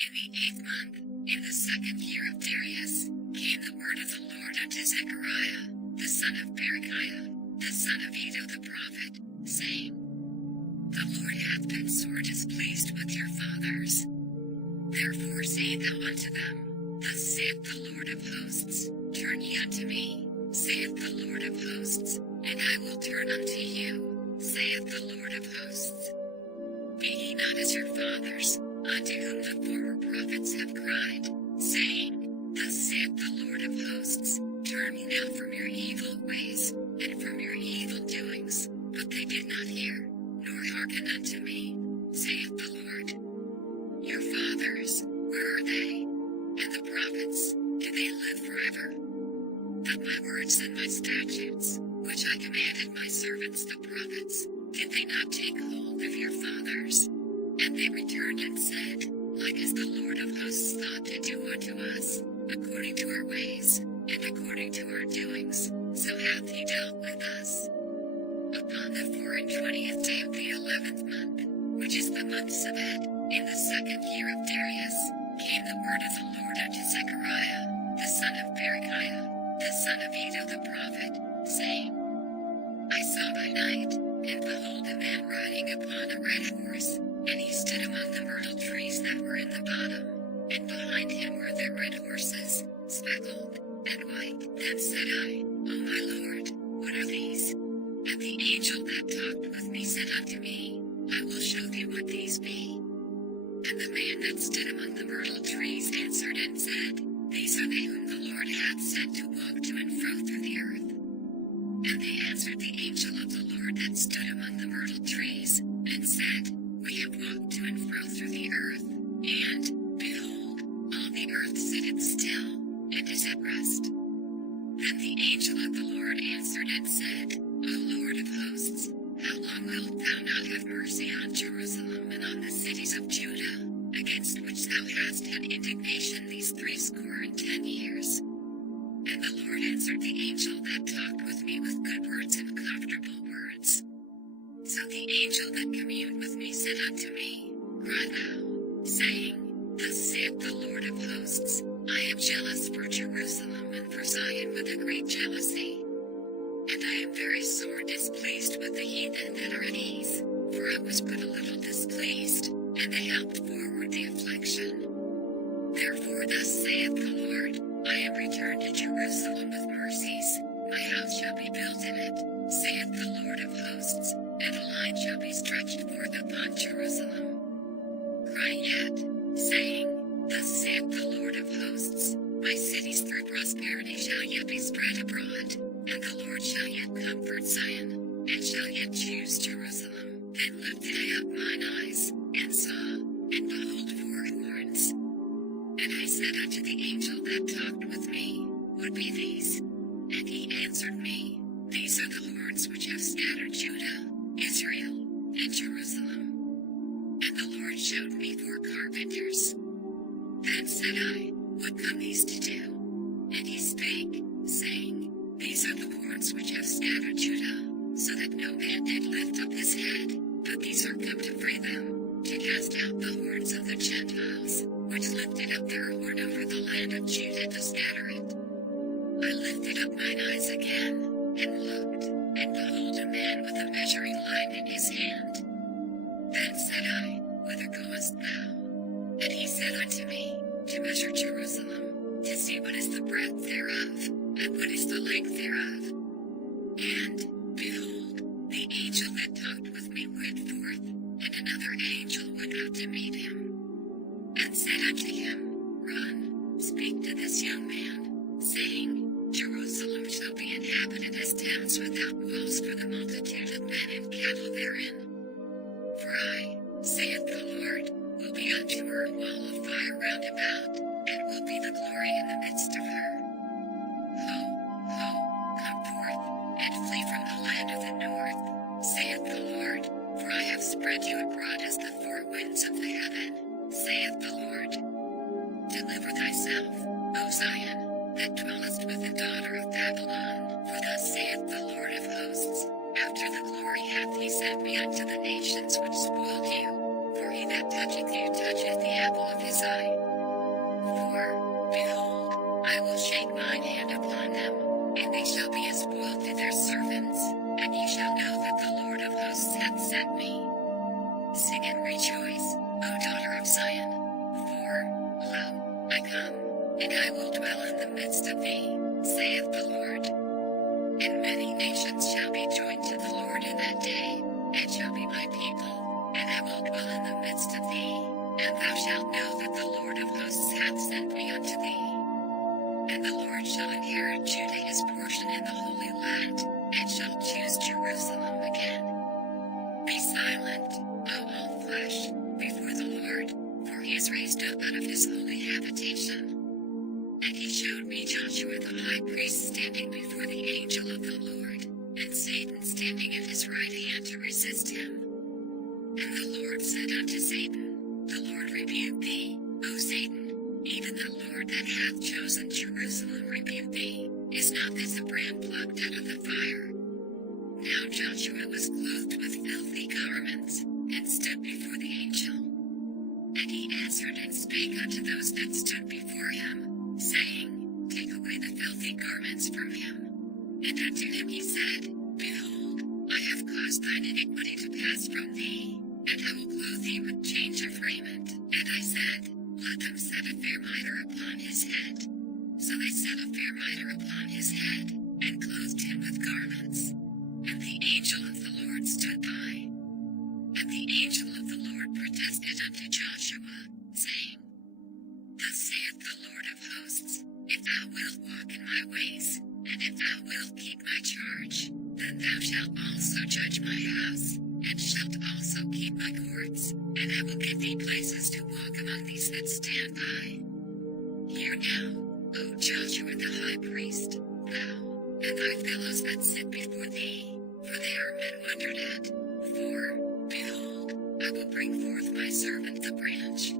In the 8th month, in the 2nd year of Darius, came the word of the Lord unto Zechariah, the son of Berechiah, the son of Iddo the prophet, saying, The Lord hath been sore displeased with your fathers. Therefore say thou unto them, Thus saith the Lord of hosts, Turn ye unto me, saith the Lord of hosts, and I will turn unto you, saith the Lord of hosts. Be ye not as your fathers, unto whom the former prophets have cried, saying, Thus saith the Lord of hosts, Turn ye now from your evil ways, and from your evil doings. But they did not hear, nor hearken unto me, saith the Lord. Your fathers, where are they? And the prophets, do they live forever? That my words and my statutes, which I commanded my servants the prophets, did they not take hold of your fathers? And they returned and said, Like as the Lord of hosts thought to do unto us, according to our ways, and according to our doings, so hath he dealt with us. Upon the 24th day of the 11th month, which is the month Sabbath, in the 2nd year of Darius, came the word of the Lord unto Zechariah, the son of Berechiah, the son of Iddo the prophet, saying, I saw by night, and behold a man riding upon a red horse, and he stood among the myrtle trees that were in the bottom, and behind him were their red horses, speckled, and white. Then said I, O my Lord, what are these? And the angel that talked with me said unto me, I will show thee what these be. And the man that stood among the myrtle trees answered and said, These are they whom the Lord hath sent to walk to and fro through the earth. And they answered the angel of the Lord that stood among the myrtle trees, and said, We have walked to and fro through the earth, and, behold, all the earth sitteth still, and is at rest. Then the angel of the Lord answered and said, O Lord of hosts, how long wilt thou not have mercy on Jerusalem and on the cities of Judah, against which thou hast had indignation these 70 years? And the Lord answered the angel that talked with me with good words and comfortable words. So the angel that communed with me said unto me, Cry thou, saying, Thus saith the Lord of hosts, I am jealous for Jerusalem and for Zion with a great jealousy. And I am very sore displeased with the heathen that are at ease, for I was but a little displeased, and they helped forward the affliction. Therefore thus saith the Lord, I am returned to Jerusalem with mercies, my house shall be built in it, saith the Lord of hosts, and a line shall be stretched forth upon Jerusalem. Cry yet, saying, Thus saith the Lord of hosts, my cities through prosperity shall yet be spread abroad, and the Lord shall yet comfort Zion, and shall yet choose Jerusalem. Then lifted I up mine eyes, and saw, and behold 4 horns. And I said unto the angel that talked with me, What be these? And he answered me, These are the horns which have scattered Judah, Israel, and Jerusalem. And the Lord showed me 4 carpenters. Then said I, What come these to do? And he spake, saying, These are the horns which have scattered Judah, so that no man did lift up his head, but these are come to free them, to cast out the horns of the Gentiles, which lifted up their horn over the land of Judah to scatter it. I lifted up mine eyes again, and looked, and behold a man with a measuring line in his hand. Then said I, Whither goest thou? And he said unto me, To measure Jerusalem, to see what is the breadth thereof, and what is the length thereof. And, behold, the angel that talked with me went forth, and another angel went out to meet him, and said unto him, Run, speak to this young man, saying, Jerusalem shall be inhabited as towns without walls for the multitude of men and cattle therein. For I, saith the Lord, will be unto her a wall of fire round about, and will be the glory in the midst of her. Ho, ho, come forth, and flee from the land of the north, saith the Lord, for I have spread you abroad as the 4 winds of the heaven, saith the Lord. Deliver thyself, O Zion, that dwellest with the daughter of Babylon, for thus saith the Lord of hosts, after the glory hath he sent me unto the nations which spoiled you, for he that toucheth you toucheth the apple of his eye. For, behold, I will shake mine hand upon them, and they shall be as spoil to their servants, and ye shall know that the Lord of hosts hath sent me. Sing and rejoice, O daughter of Zion. For, lo, I come, and I will dwell in the midst of thee, saith the Lord. And many nations shall be joined to the Lord in that day, and shall be my people, and I will dwell in the midst of thee, and thou shalt know that the Lord of hosts hath sent me unto thee. And the Lord shall inherit Judah his portion in the Holy Land, and shall choose Jerusalem again. Be silent, O all flesh, before the Lord, for he is raised up out of his holy habitation. And he showed me Joshua the high priest standing before the angel of the Lord, and Satan standing at his right hand to resist him. And the Lord said unto Satan, The Lord rebuke thee, O Satan, even the Lord that hath chosen Jerusalem rebuke thee. Is not this a brand plucked out of the fire? Now Joshua was clothed with filthy garments, and stood before the angel. And he answered and spake unto those that stood before him, saying, Take away the filthy garments from him. And unto him he said, Behold, I have caused thine iniquity to pass from thee, and I will clothe thee with change of raiment. And I said, Let them set a fair mitre upon his head. So they set a fair mitre upon his head, and clothed him with garments. And the angel of the Lord stood by. And the angel of the Lord protested unto Joshua, saying, Thus saith the Lord of hosts, If thou wilt walk in my ways, and if thou wilt keep my charge, then thou shalt also judge my house, and shalt also keep my courts, and I will give thee places to walk among these that stand by. Hear now, O Joshua the high priest, thou, and thy fellows that sit before thee, for they are men wondered at. For, behold, I will bring forth my servant the branch.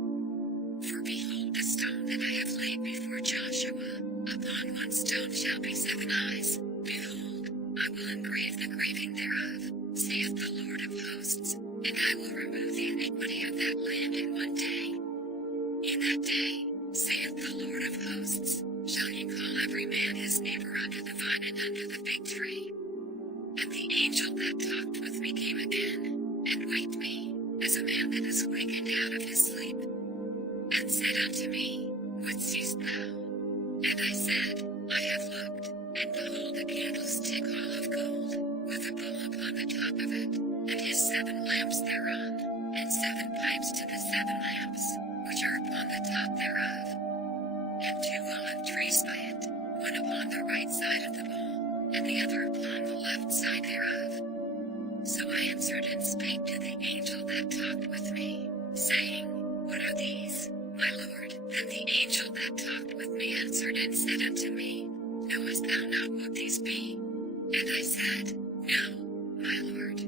For behold the stone that I have laid before Joshua, upon one stone shall be 7 eyes. Behold, I will engrave the graving thereof, saith the Lord of hosts, and I will remove the iniquity of that land in one day. In that day, saith the Lord of hosts, shall ye call every man his neighbor under the vine and under the fig tree. And the angel that talked with me came again, and waked me, as a man that is wakened out of his sleep, and said unto me, What seest thou? And I said, I have looked, and behold a candlestick all of gold, with a bowl upon the top of it, and his 7 lamps thereon, and 7 pipes to the 7 lamps, which are upon the top thereof, and 2 olive trees by it, one upon the right side of the bowl, and the other upon the left side thereof. So I answered and spake to the angel that talked with me, saying, What are these, my Lord? Then the angel that talked with me answered and said unto me, Knowest thou not what these be? And I said, No, my Lord.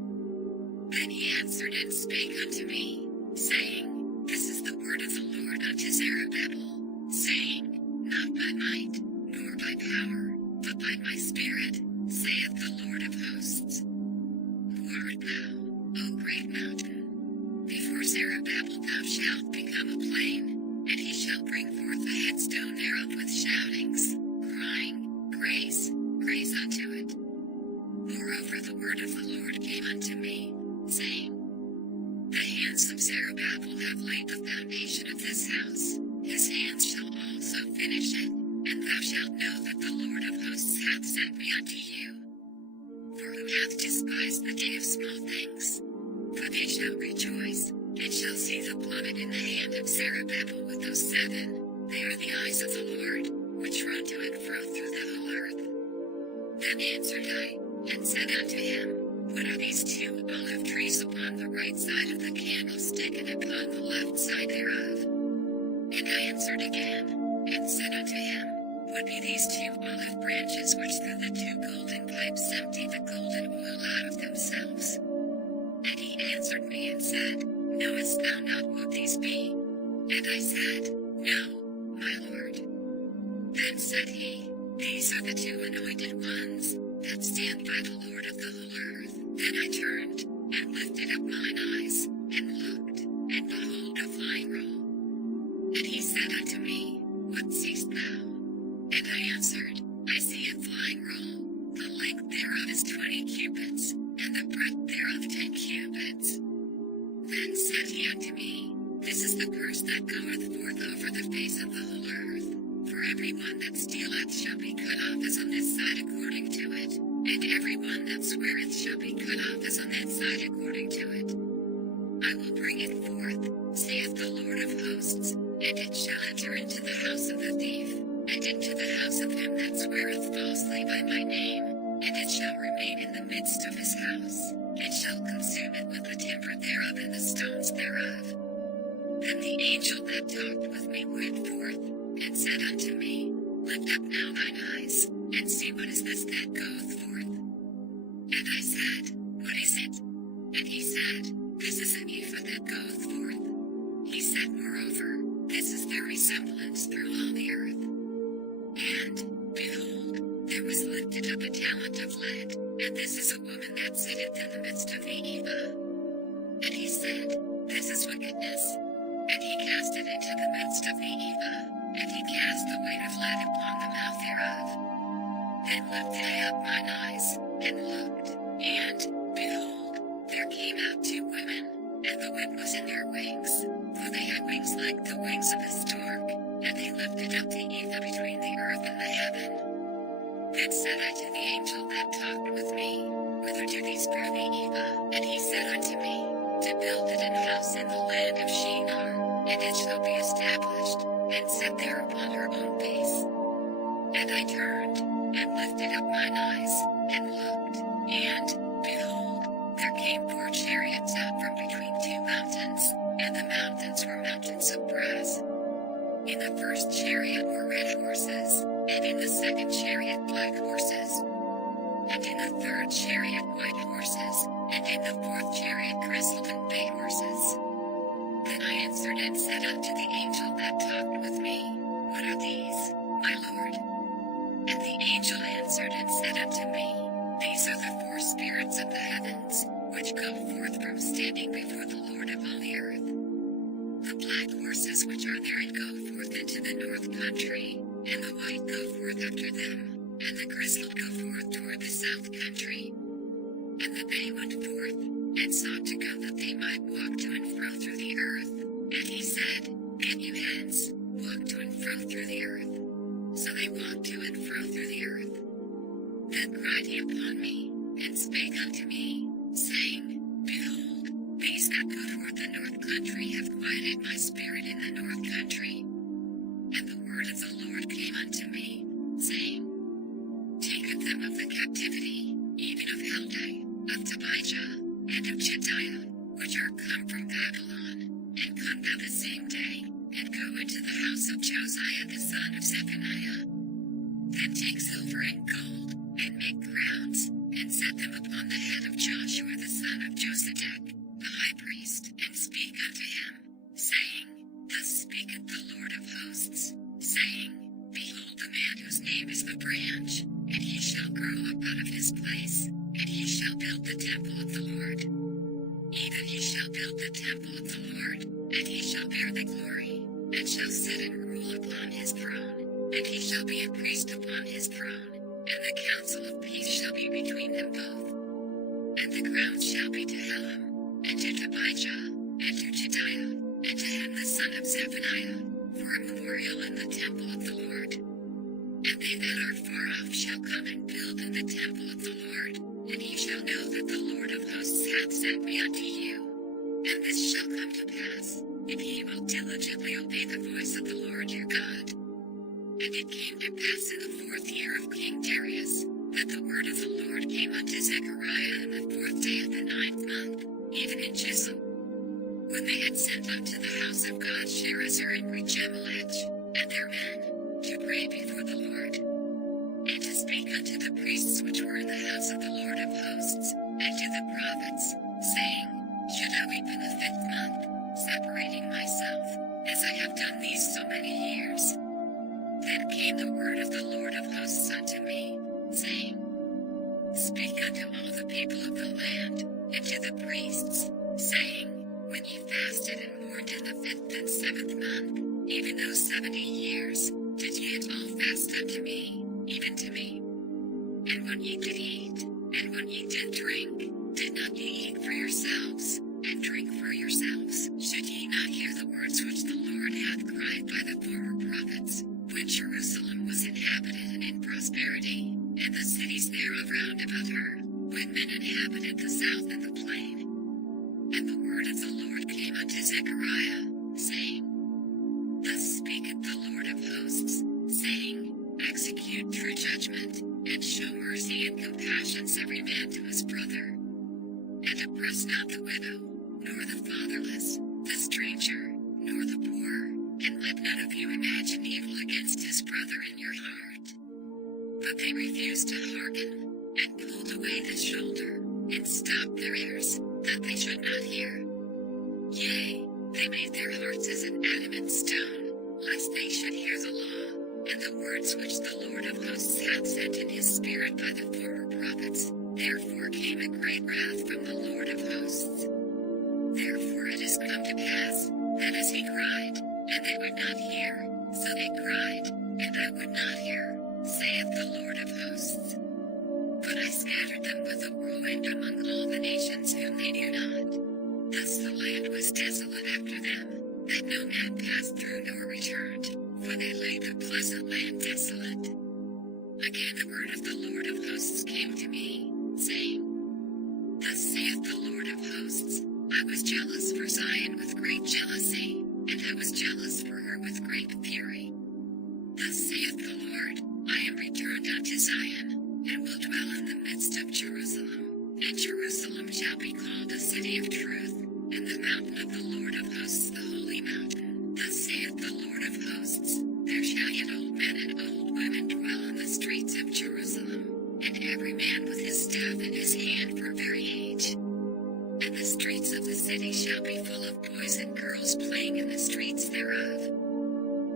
Then he answered and spake unto me, saying, This is the word of the Lord unto Zerubbabel, saying, Not by might, nor by power, but by my spirit, saith the Lord of hosts. Who art thou, O great mountain? Before Zerubbabel thou shalt become a plain, and he shall bring forth a headstone thereof with shoutings, crying, Grace, grace unto it. Moreover the word of the Lord came unto me, saying, The hands of Zerubbabel have laid the foundation of this house, his hands shall also finish it, and thou shalt know that the Lord of hosts hath sent me unto you. For who hath despised the day of small things? For they shall rejoice, and shall see the plummet in the hand of Zerubbabel with those 7. They are the eyes of the Lord, which run to and fro through the whole earth. Then answered I, and said unto him, What are these 2 olive trees upon the right side of the candlestick and upon the left side thereof? And I answered again, and said unto him, What be these 2 olive branches which through the 2 golden pipes empty the golden oil out of themselves? And he answered me and said, Knowest thou not what these be? And I said, No, my Lord. Then said he, These are the 2 anointed ones, that stand by the Lord of the whole earth. Then I turned, and lifted up mine eyes, and looked, and behold a flying roll. And he said unto me, What seest thou? And I answered, I see a flying roll, the length thereof is 20 cubits, and the breadth thereof 10 cubits. Then said he unto me, This is the curse that goeth forth over the face of the whole earth. For every one that stealeth shall be cut off as on this side according to it, and every one that sweareth shall be cut off as on that side according to it. I will bring it forth, saith the Lord of hosts, and it shall enter into the house of the thief, and into the house of him that sweareth falsely by my name, and it shall remain in the midst of his house. It shall consume it with the timber thereof and the stones thereof. Then the angel that talked with me went forth, and said unto me, Lift up now thine eyes, and see what is this that goeth forth. And I said, What is it? And he said, This is an ephah that goeth forth. He said moreover, This is their resemblance through all the earth. And, behold, there was lifted up a talent of lead, and this is a woman that sitteth in the midst of the ephah. And he said, This is wickedness. And he cast it into the midst of the ephah, and he cast the weight of lead upon the mouth thereof. Then lifted I up mine eyes, and looked, and, behold, there came out 2 women, and the wind was in their wings, for they had wings like the wings of a stork, and they lifted up the ephah between the earth and the heaven. Then said I to the angel that talked with me, Whither do these bear the ephah? And he said unto me, To build it an house in the land of Shinar, and it shall be established, and set there upon her own base. And I turned, and lifted up mine eyes, and looked, and, behold, there came 4 chariots out from between 2 mountains, and the mountains were mountains of brass. In the first chariot were red horses, and in the second chariot black horses, and in the third chariot white horses, and in the fourth chariot crested and bay horses. Then I answered and said unto the angel that talked with me, What are these, my Lord? And the angel answered and said unto me, These are the 4 spirits of the heavens, which go forth from standing before the Lord of all the earth. The black horses which are therein go forth into the north country, and the white go forth after them, and the grizzled go forth toward the south country. And the bay went forth, and sought to go that they might walk to and fro through the earth. And he said, Get you hence, walk to and fro through the earth. So they walked to and fro through the earth. Then cried he upon me, and spake unto me, saying, Behold, these that go toward the north country have quieted my spirit in the north country. And the word of the Lord came unto me, saying, Take of them of the captivity, even of Heldai, of Tobijah, and of Jediah, which are come from Babylon, and come thou the same day, and go into the house of Josiah the son of Zephaniah. Then take silver and gold, and make crowns, and set them upon the head of Joshua the son of Josedech, the high priest, and speak unto him, saying, Thus speaketh the Lord of hosts, saying, Behold the man whose name is the branch, and he shall grow up out of his place, and he shall build the temple of the Lord. Even he shall build the temple of the Lord, and he shall bear the glory, and shall sit and rule upon his throne, and he shall be a priest upon his throne, and the counsel of peace shall be between them both. And the crown shall be to Helam, and to Tobijah, and to Jediah, and to him the son of Zephaniah, for a memorial in the temple of the Lord. And they that are far off shall come and build in the temple of the Lord, and ye shall know that the Lord of hosts hath sent me unto you. And this shall come to pass, if ye will diligently obey the voice of the Lord your God. And it came to pass in the 4th year of King Darius, that the word of the Lord came unto Zechariah in the 4th day of the 9th month, even in Chislev, when they had sent unto the house of God Sherezer and Regemelech, and their men, to pray before the Lord, and to speak unto the priests which were in the house of the Lord of hosts, and to the prophets, saying, Should I weep in the 5th month, separating myself, as I have done these so many years? Then came the word of the Lord of hosts unto me, saying, Speak unto all the people of the land, and to the priests, saying, When ye fasted and mourned in the 5th and 7th month, even those 70 years, did ye at all fast unto me, even to me? And when ye did eat, and when ye did drink, did not ye eat for yourselves, and drink for yourselves? Should ye not hear the words which the Lord hath cried by the former prophets, when Jerusalem was inhabited and in prosperity, and the cities thereof round about her, when men inhabited the south and the plain? And the word of the Lord came unto Zechariah, saying, Thus speaketh the Lord of hosts, saying, Execute true judgment, and show mercy and compassion every man to his brother. And oppress not the widow, nor the fatherless, the stranger, nor the poor, and let none of you imagine evil against his brother in your heart. But they refused to hearken, and pulled away the shoulder, and stopped their ears, that they should not hear. Yea, they made their hearts as an adamant stone, lest they should hear the law, and the words which the Lord of hosts hath sent in his spirit by the former prophets. Therefore came a great wrath from the Lord of hosts. Therefore it is come to pass, that as he cried, and they would not hear, so they cried, and I would not hear, saith the Lord of hosts. But I scattered them with a whirlwind among all the nations whom they knew not. Thus the land was desolate after them, that no man passed through nor returned, for they laid the pleasant land desolate. Again the word of the Lord of hosts came to me, saying, Thus saith the Lord of hosts, I was jealous for Zion with great jealousy, and I was jealous for her with great fury. Thus saith the Lord, I am returned unto Zion, and will dwell in the midst of Jerusalem, and Jerusalem shall be called a city of truth, and the mountain of the Lord of hosts the holy mountain. Thus saith the Lord of hosts, there shall yet old men and old women dwell in the streets of Jerusalem, and every man with his staff in his hand for very age. And the streets of the city shall be full of boys and girls playing in the streets thereof.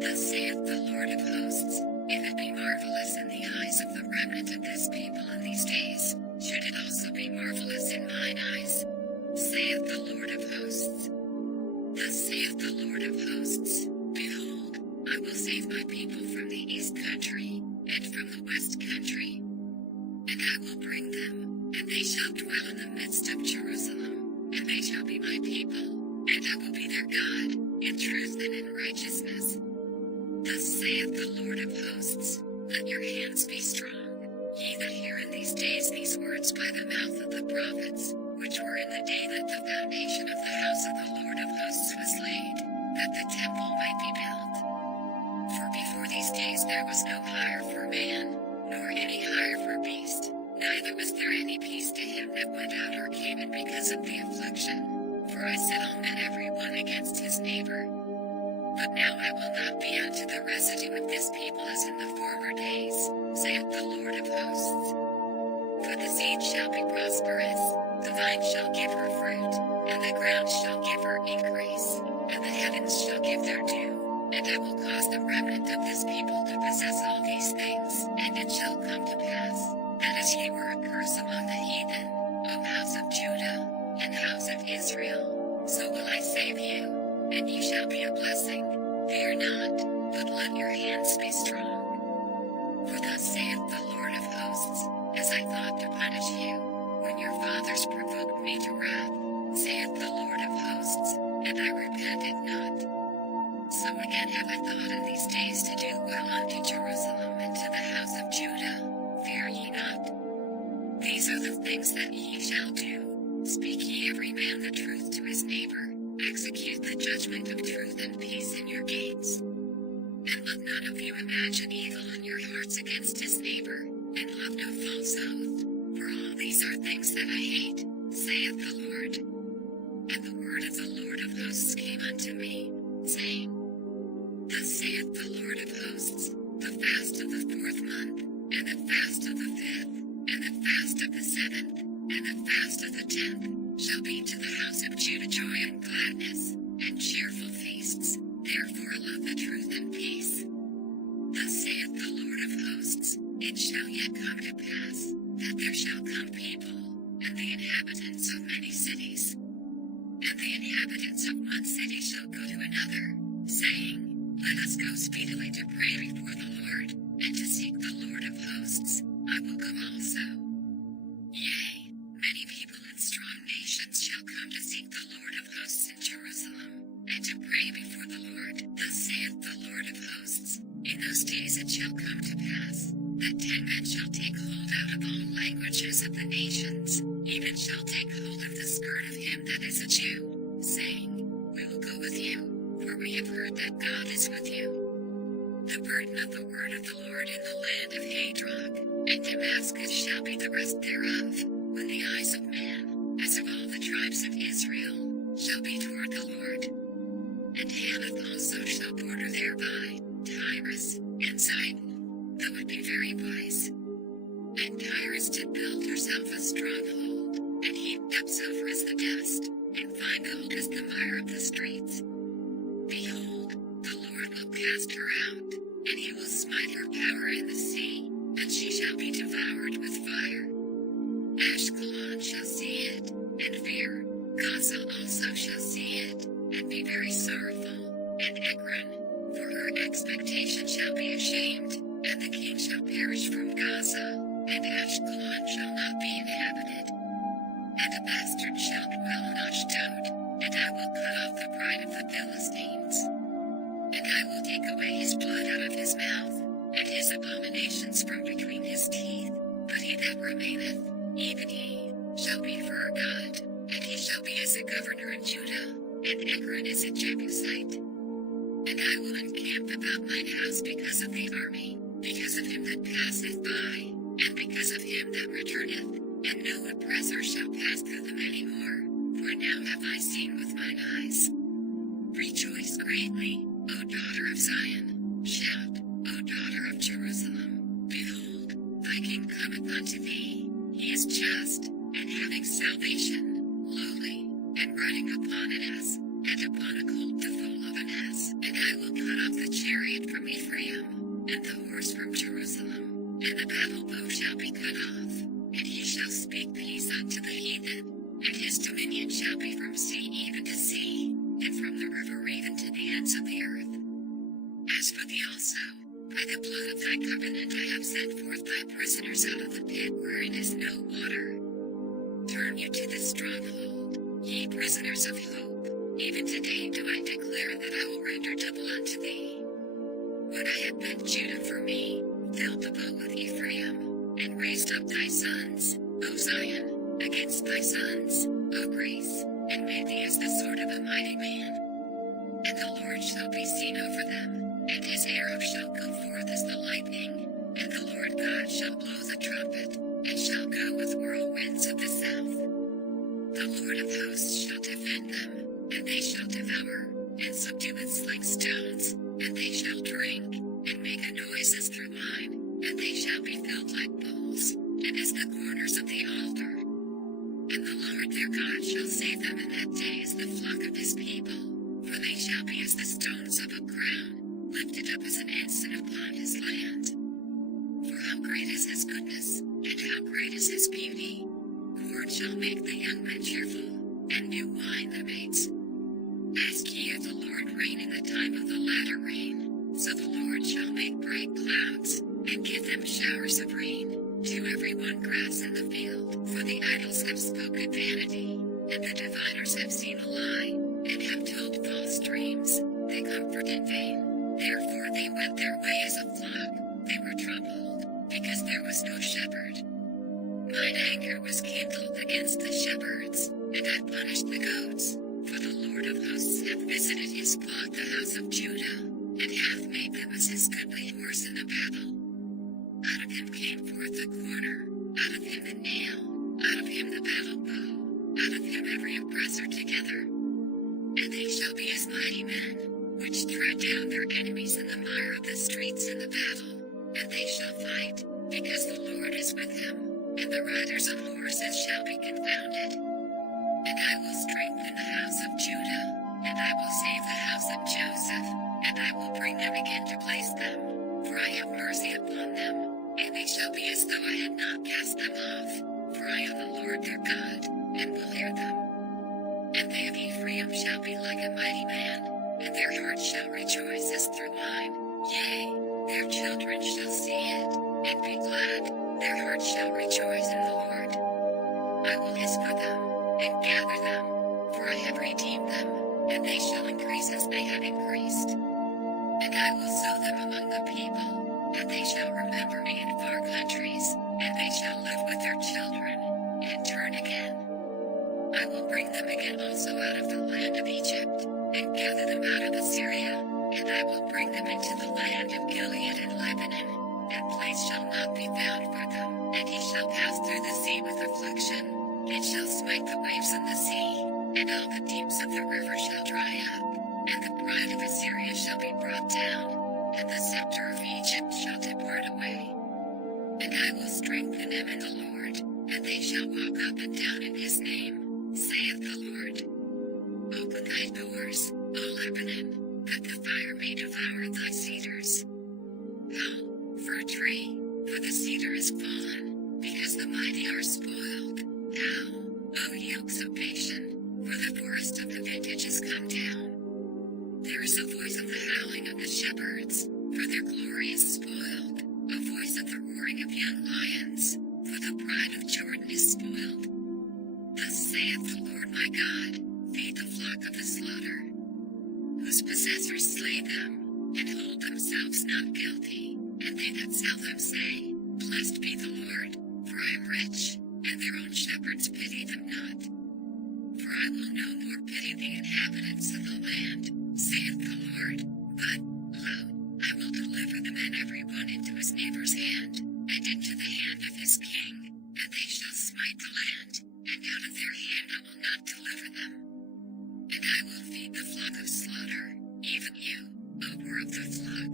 Thus saith the Lord of hosts, if it be marvelous in the eyes of the remnant of this people in these days, should it also be marvelous in mine eyes? Saith the Lord of hosts. Thus saith the Lord of hosts, Behold, I will save my people from the east country, and from the west country. And I will bring them, and they shall dwell in the midst of Jerusalem, and they shall be my people, and I will be their God, in truth and in righteousness. Thus saith the Lord of hosts, let your hands be strong, ye that hear in these days these words by the mouth of the prophets, which were in the day that the foundation of the house of the Lord of hosts was laid, that the temple might be built. For before these days there was no hire for man, nor any hire for beast, neither was there any peace to him that went out or came in because of the affliction. For I set all men every one against his neighbor. But now I will not be unto the residue of this people as in the former days, saith the Lord of hosts. For the seed shall be prosperous, the vine shall give her fruit, and the ground shall give her increase, and the heavens shall give their due. And I will cause the remnant of this people to possess all these things, and it shall come to pass, that as ye were a curse among the heathen, O house of Judah, and house of Israel, so will I save you, and ye shall be a blessing. Fear not, but let your hands be strong. For thus saith the Lord of hosts, as I thought to punish you, when your fathers provoked me to wrath, saith the Lord of hosts, and I repented not. So again have I thought in these days to do well unto Jerusalem and to the house of Judah. Fear ye not. These are the things that ye shall do. Speak ye every man the truth to his neighbor. Execute the judgment of truth and peace in your gates. And let none of you imagine evil in your hearts against his neighbor, and love no false oath. For all these are things that I hate, saith the Lord. And the word of the Lord of hosts came unto me, saying, Thus saith the Lord of hosts, the fast of the 4th month, and the fast of the 5th, and the fast of the 7th, and the fast of the 10th, shall be to the house of Judah joy and gladness, and cheerful feasts. Therefore love the truth and peace. Thus saith the Lord of hosts, it shall yet come to pass, that there shall come people, and the inhabitants of many cities. And the inhabitants of one city shall go to another, saying, Let us go speedily to pray before the Lord, and to seek the Lord of hosts. I will go also. Yea, many people and strong nations shall come to seek the Lord of hosts in Jerusalem, and to pray before the Lord. Thus saith the Lord of hosts, in those days it shall come to pass, that 10 men shall take hold out of all languages of the nations, even shall take hold of the skirt of him that is a Jew, saying, We will go with you, for we have heard that God is with you. The burden of the word of the Lord in the land of Hadrock, and Damascus shall be the rest thereof, when the eyes of man, as of all the tribes of Israel, shall be toward the Lord. And Hamath also shall border thereby, Tyrus, and Zidon, though it be very wise. And Tyrus did build herself a stronghold, and heaped up silver as the dust, and fine gold as the mire of the streets. Behold, the Lord will cast her out, and he will smite her power in the sea, and she shall be devoured with fire. Ashkelon shall see it, and fear. Gaza also shall see it, and be very sorrowful, and Ekron, for her expectation shall be ashamed, and the king shall perish from Gaza, and Ashkelon shall not be inhabited. And a bastard shall dwell in Ashdod, and I will cut off the pride of the Philistines. And I will take away his blood out of his mouth, and his abominations from between his teeth. But he that remaineth, even he, shall be for a God, and he shall be as a governor in Judah, and Ekron is a Jebusite. And I will encamp about mine house because of the army, because of him that passeth by, and because of him that returneth, and no oppressor shall pass through them any more, for now have I seen with mine eyes. Rejoice greatly, O daughter of Zion, shout, O daughter of Jerusalem, behold, thy king cometh unto thee, he is just, and having salvation, lowly, and riding upon an ass, and upon a colt the foal of an ass. And I will cut off the chariot from Ephraim, and the horse from Jerusalem, and the battle bow shall be cut off, and he shall speak peace unto the heathen, and his dominion shall be from sea even to sea, and from the river even to the ends of the earth. As for thee also, by the blood of thy covenant I have sent forth thy prisoners out of the pit wherein is no water. Turn you to the stronghold, ye prisoners of hope. Even today do I declare that I will render double unto thee. When I have bent Judah for me, filled the bow with Ephraim, and raised up thy sons, O Zion, against thy sons, O Greece, and made thee as the sword of a mighty man. And the Lord shall be seen over them, and his arrow shall go forth as the lightning, and the Lord God shall blow the trumpet, and shall go with whirlwinds of the south. The Lord of hosts shall defend them, and they shall devour, and subdue its like stones, and they shall drink, and make a noise as through wine, and they shall be filled like bowls, and as the corners of the altar. And the Lord their God shall save them in that day as the flock of his people, for they shall be as the stones of a crown, lifted up as an ensign upon his land. For how great is his goodness, and how great is his beauty! Corn shall make the young men cheerful, and new wine the maids. Ask ye of the Lord rain in the time of the latter rain, so the Lord shall make bright clouds, and give them showers of rain, to every one grass in the field. For the idols have spoken vanity, and the diviners have seen a lie, and have told false dreams. They comfort in vain. Therefore they went their way as a flock, they were troubled, because there was no shepherd. Mine anger was kindled against the shepherds, and I punished the goats. For the Lord of hosts hath visited his flock, the house of Judah, and hath made them as his goodly horse in the battle. Out of him came forth the corner, out of him the nail, out of him the battle bow, out of him every oppressor together. And they shall be as mighty men, which tread down their enemies in the mire of the streets in the battle. And they shall fight, because the Lord is with them, and the riders of horses shall be confounded. And I will strengthen the house of Judah, and I will save the house of Joseph, and I will bring them again to place them, for I have mercy upon them, and they shall be as though I had not cast them off, for I am the Lord their God, and will hear them. And they of Ephraim shall be like a mighty man, and their heart shall rejoice as through wine. Yea, their children shall see it, and be glad. Their heart shall rejoice in the Lord. I will hiss for them, and gather them, for I have redeemed them, and they shall increase as they have increased. And I will sow them among the people, and they shall remember me in far countries, and they shall live with their children, and turn again. I will bring them again also out of the land of Egypt, and gather them out of Assyria, and I will bring them into the land of Gilead and Lebanon, and place shall not be found for them. And he shall pass through the sea with affliction, and shall smite the waves in the sea, and all the deeps of the river shall dry up, and the pride of Assyria shall be brought down, and the scepter of Egypt shall depart away. And I will strengthen them in the Lord, and they shall walk up and down in his name, saith the Lord. Open thy doors, O Lebanon, that the fire may devour thy cedars. Howl, fir tree, for the cedar is fallen, because the mighty are spoiled. Howl, O ye oaks of Bashan, for the forest of the vintage is come down. There is a voice of the howling of the shepherds, for their glory is spoiled, a voice of the roaring of young lions, for the pride of Jordan is spoiled. Thus saith the Lord my God, feed the flock of the slaughter, whose possessors slay them, and hold themselves not guilty, and they that sell them say, Blessed be the Lord, for I am rich, and their own shepherds pity them not. For I will no more pity the inhabitants of the land, saith the Lord, but, lo, I will deliver the men every one into his neighbor's hand, and into the hand of his king, and they shall smite the land, and out of their hand I will not deliver them. And I will feed the flock of slaughter, even you, O were of the flock.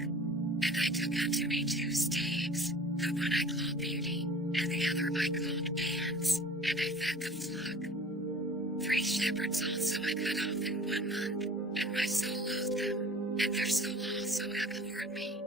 And I took unto me 2 steeds, the one I called Beauty, and the other I called Bands, and I fed the flock. 3 shepherds also I cut off in 1 month, and my soul loathed them, and their soul also abhorred me.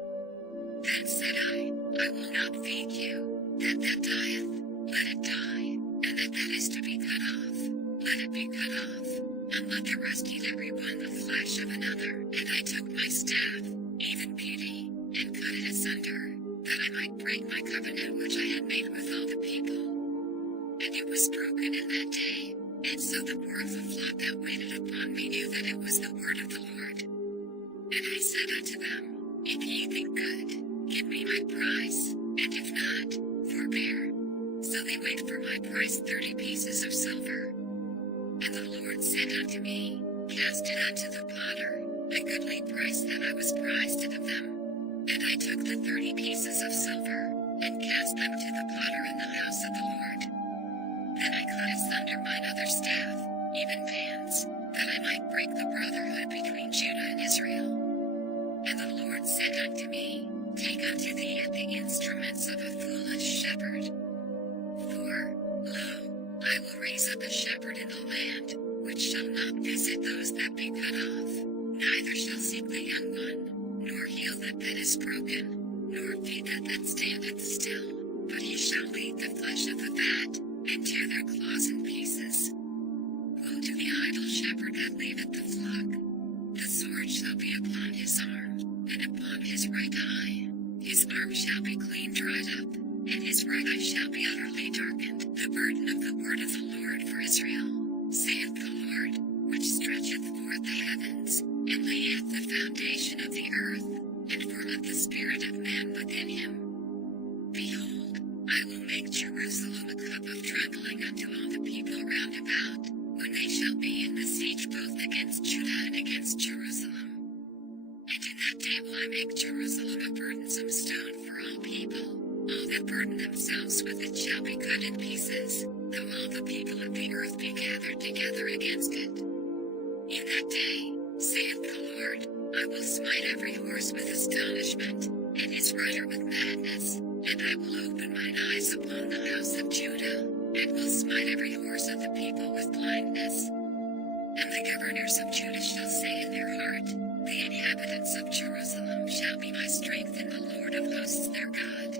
Then said I will not feed you, that dieth, let it die, and that is to be cut off, let it be cut off, and let the rest eat every one the flesh of another. And I took my staff, even Beauty, and cut it asunder, that I might break my covenant which I had made with all the people. And it was broken in that day, and so the poor of the flock that waited upon me knew that it was the word of the Lord. And I said unto them, If ye think good, give me my price, and if not, forbear. So they weighed for my price 30 pieces of silver. And the Lord said unto me, Cast it unto the potter, a goodly price that I was prized of them. And I took the 30 pieces of silver, and cast them to the potter in the house of the Lord. Then I cut asunder mine other staff, even Bands, that I might break the brotherhood between Judah and Israel. And the Lord said unto me, Take unto thee yet the instruments of a foolish shepherd. For, lo, I will raise up a shepherd in the land, which shall not visit those that be cut off, neither shall seek the young one, nor heal that is broken, nor feed that standeth still, but he shall eat the flesh of the fat, and tear their claws in pieces. Woe to the idle shepherd that leaveth the flock. The sword shall be upon his arm, and upon his right eye. His arm shall be clean dried up, and his right eye shall be utterly darkened. The burden of the word of the Lord for Israel, saith the Lord, which stretcheth forth the heavens, and layeth the foundation of the earth, and formeth the spirit of man within him. Behold, I will make Jerusalem a cup of trembling unto all the people round about, when they shall be in the siege both against Judah and against Jerusalem. And in that day will I make Jerusalem a burdensome stone for all people. All that burden themselves with it shall be cut in pieces, though all the people of the earth be gathered together against it. In that day, saith the Lord, I will smite every horse with astonishment, and his rider with madness, and I will open mine eyes upon the house of Judah, and will smite every horse of the people with blindness. And the governors of Judah shall say in their heart, The inhabitants of Jerusalem shall be my strength in the Lord of hosts their God.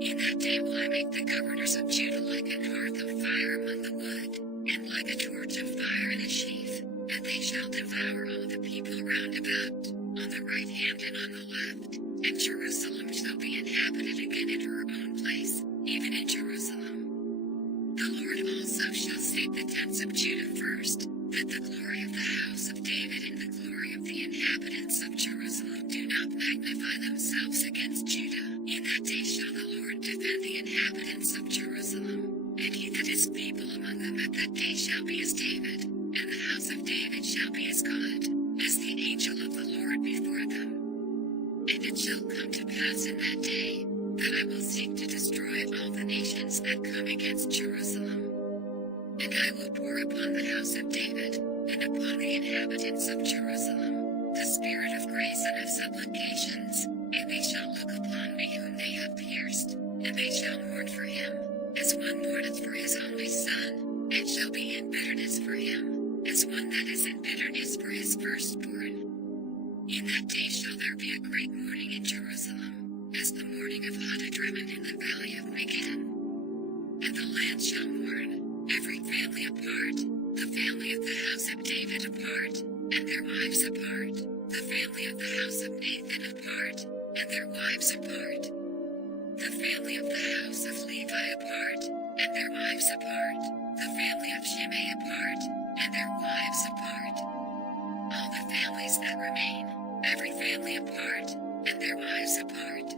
In that day will I make the governors of Judah like an hearth of fire among the wood, and like a torch of fire in a sheaf. And they shall devour all the people round about, on the right hand and on the left, and Jerusalem shall be inhabited again in her own place, even in Jerusalem. The Lord also shall save the tents of Judah first, that the glory of the house of David and the glory of the inhabitants of Jerusalem do not magnify themselves against Judah. In that day shall the Lord defend the inhabitants of Jerusalem, and he that is feeble among them at that day shall be as David, and the house of David shall be as God, as the angel of the Lord before them. And it shall come to pass in that day, that I will seek to destroy all the nations that come against Jerusalem. And I will pour upon the house of David, and upon the inhabitants of Jerusalem, the spirit of grace and of supplications, and they shall look upon me whom they have pierced, and they shall mourn for him, as one mourneth for his only son, and shall be in bitterness for him, as one that is in bitterness for his firstborn. In that day shall there be a great mourning in Jerusalem, as the mourning of Hadadrimmon in the valley of Megiddon. And the land shall mourn, every family apart, the family of the house of David apart, and their wives apart, the family of the house of Nathan apart, and their wives apart, the family of the house of Levi apart, and their wives apart, the family of Shimei apart, and their wives apart. All the families that remain, every family apart, and their wives apart.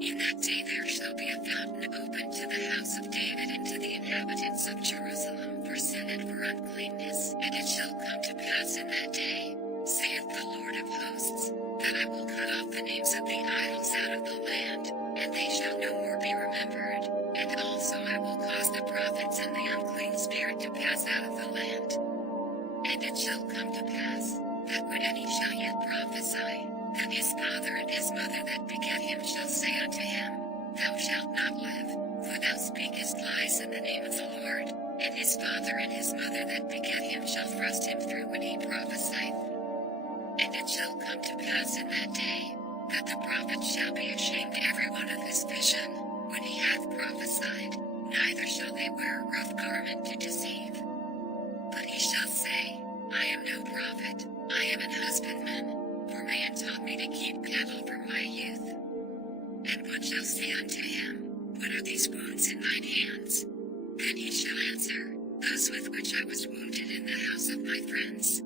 In that day there shall be a fountain opened to the house of David and to the inhabitants of Jerusalem for sin and for uncleanness. And it shall come to pass in that day, saith the Lord of hosts, that I will cut off the names of the idols out of the land, and they shall no more be remembered. And also I will cause the prophets and the unclean spirit to pass out of the land. And it shall come to pass, that when any shall yet prophesy, then his father and his mother that begat him shall say unto him, Thou shalt not live, for thou speakest lies in the name of the Lord. And his father and his mother that begat him shall thrust him through when he prophesieth. And it shall come to pass in that day, that the prophet shall be ashamed every one of his vision, when he hath prophesied, neither shall they wear a rough garment to deceive. But he shall say, I am no prophet, I am an husbandman, for man taught me to keep cattle from my youth. And one shall say unto him, What are these wounds in thine hands? Then he shall answer, Those with which I was wounded in the house of my friends.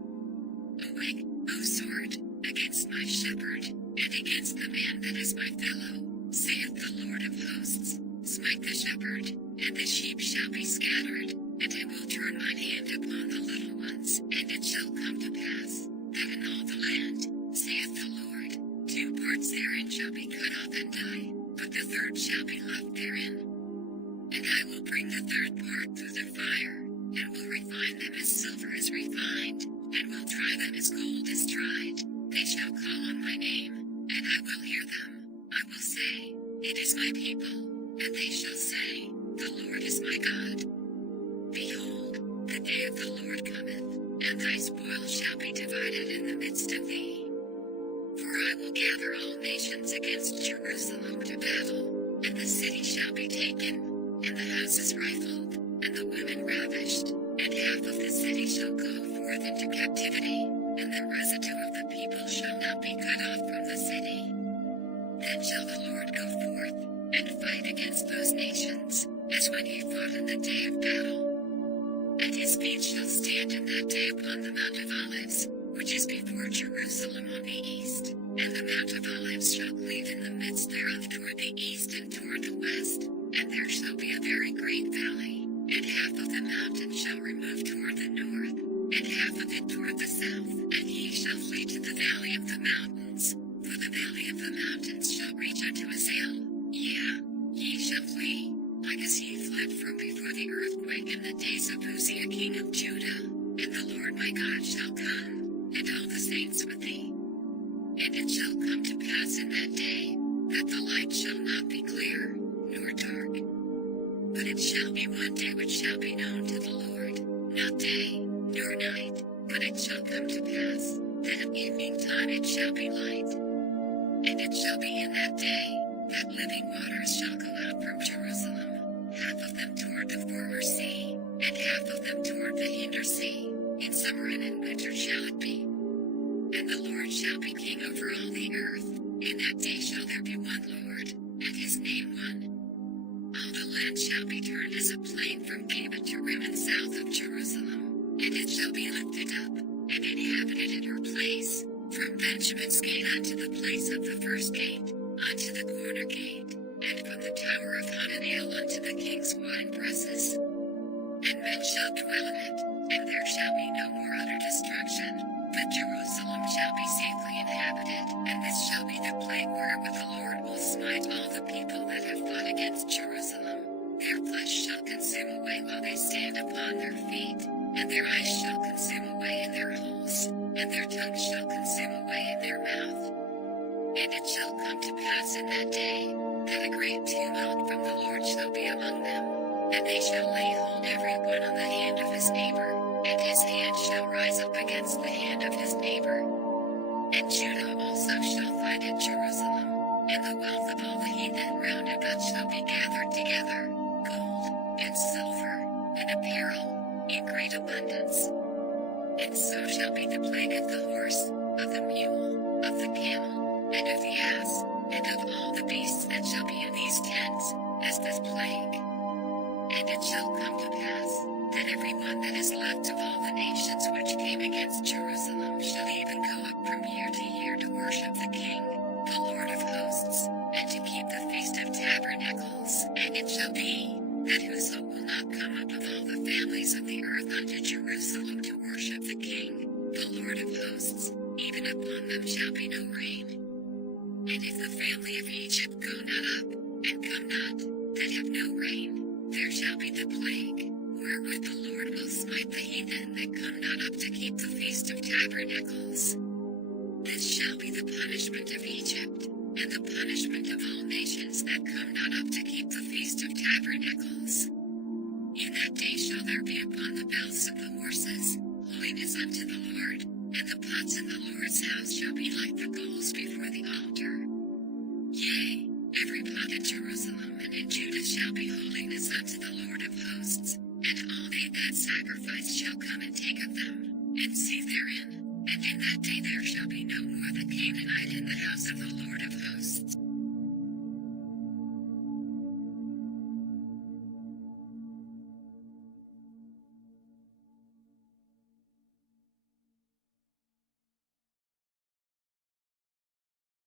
Awake, O sword, against my shepherd, and against the man that is my fellow, saith the Lord of hosts. Smite the shepherd, and the sheep shall be scattered, and I will turn mine hand upon the little ones. And it shall come to pass, that in all the land, saith the Lord, 2 parts therein shall be cut off and die, but the third shall be left therein. And I will bring the third part through the fire, and will refine them as silver is refined, and will try them as gold is tried. They shall call on my name, and I will hear them. I will say, It is my people, and they shall say, The Lord is my God. Behold, the day of the Lord cometh, and thy spoil shall be divided in the midst of thee. For I will gather all nations against Jerusalem to battle, and the city shall be taken, and the houses rifled, and the women ravished, and half of the city shall go forth into captivity, and the residue of the people shall not be cut off from the city. Then shall the Lord go forth, and fight against those nations, as when he fought in the day of battle. And his feet shall stand in that day upon the Mount of Olives, which is before Jerusalem on the east, and the Mount of Olives shall cleave in the midst thereof toward the east and toward the west, and there shall be a very great valley, and half of the mountain shall remove toward the north, and half of it toward the south, and ye shall flee to the valley of the mountains, for the valley of the mountains shall reach unto Azel. Ye shall flee, like as ye fled from before the earthquake in the days of Uzziah king of Judah, and the Lord my God shall come, and all the saints with thee. And it shall come to pass in that day, that the light shall not be clear, nor dark. But it shall be one day which shall be known to the Lord, not day, nor night, but it shall come to pass, that at evening time it shall be light. And it shall be in that day, that living waters shall go out from Jerusalem, half of them toward the former sea, and half of them toward the hinder sea, In summer and in winter shall it be. And the Lord shall be king over all the earth. In that day shall there be one Lord, and his name one. All the land shall be turned as a plain from Geba to Rimmon south of Jerusalem, and it shall be lifted up, and inhabited in her place, from Benjamin's gate unto the place of the first gate, unto the corner gate, and from the tower of Hananel unto the king's wine presses. And men shall dwell in it, and there shall be no more utter destruction, but Jerusalem shall be safely inhabited, and this shall be the plague wherewith the Lord will smite all the people that have fought against Jerusalem. Their flesh shall consume away while they stand upon their feet, and their eyes shall consume away in their holes, and their tongue shall consume away in their mouth. And it shall come to pass in that day, that a great tumult from the Lord shall be among them, and they shall lay hold every one on the hand of his neighbor, and his hand shall rise up against the hand of his neighbor. And Judah also shall fight at Jerusalem, and the wealth of all the heathen round about shall be gathered together, gold, and silver, and apparel, in great abundance. And so shall be the plague of the horse, of the mule, of the camel, and of the ass, and of all the beasts that shall be in these tents, as this plague. And it shall come to pass, that every one that is left of all the nations which came against Jerusalem shall even go up from year to year to worship the King, the Lord of hosts, and to keep the Feast of Tabernacles. And it shall be, that whoso will not come up of all the families of the earth unto Jerusalem to worship the King, the Lord of hosts, even upon them shall be no rain. And if the family of Egypt go not up, and come not, that have no rain, there shall be the plague, wherewith the Lord will smite the heathen that come not up to keep the Feast of Tabernacles. This shall be the punishment of Egypt, and the punishment of all nations that come not up to keep the Feast of Tabernacles. In that day shall there be upon the bells of the horses, holiness unto the Lord, and the pots in the Lord's house shall be like the bowls before the altar. Yea, every pot in Jerusalem and in Judah shall be holiness unto the Lord of hosts, and all they that sacrifice shall come and take of them, and see therein, and in that day there shall be no more the Canaanite in the house of the Lord of hosts.